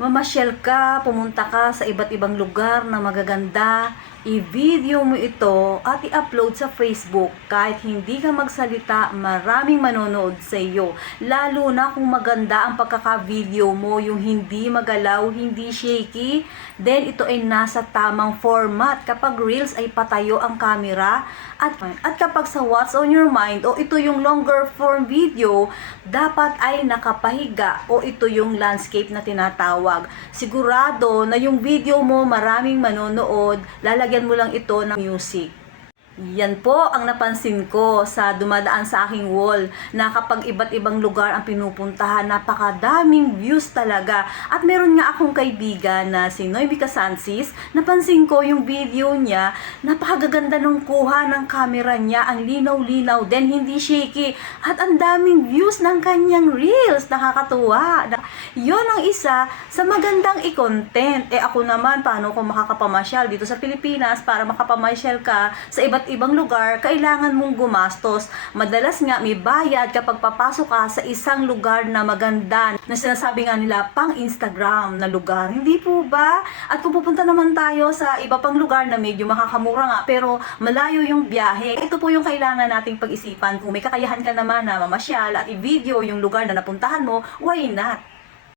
Mamasyal ka, pumunta ka sa iba't ibang lugar na magaganda, i-video mo ito at i-upload sa Facebook. Kahit hindi ka magsalita, maraming manonood sa iyo. Lalo na kung maganda ang pagkaka-video mo, yung hindi magalaw, hindi shaky, then ito ay nasa tamang format. Kapag Reels ay patayo ang camera, at kapag sa What's on Your Mind o ito yung longer form video, dapat ay nakapahiga o ito yung landscape na tinatawag. Sigurado na yung video mo maraming manonood, lalagyan mo lang ito ng music. Yan po ang napansin ko sa dumadaan sa aking wall na kapag iba't ibang lugar ang pinupuntahan, napakadaming views talaga. At meron nga akong kaibigan na si Noemi Casansis, napansin ko yung video niya, napakaganda nung kuha ng camera niya, ang linaw-linaw, then hindi shaky. At ang daming views ng kanyang reels, nakakatuwa. Yon ang isa sa magandang i-content. Ako naman, paano ko makakapamasyal dito sa Pilipinas? Para makapamasyal ka sa iba't ibang lugar, kailangan mong gumastos. Madalas nga may bayad kapag papasok ka sa isang lugar na maganda, na sinasabi nga nila pang Instagram na lugar. Hindi po ba? At kung pupunta naman tayo sa iba pang lugar na medyo makakamura nga pero malayo yung biyahe, ito po yung kailangan nating pag-isipan. Kung may kakayahan ka naman na mamasyal at i-video yung lugar na napuntahan mo, why not?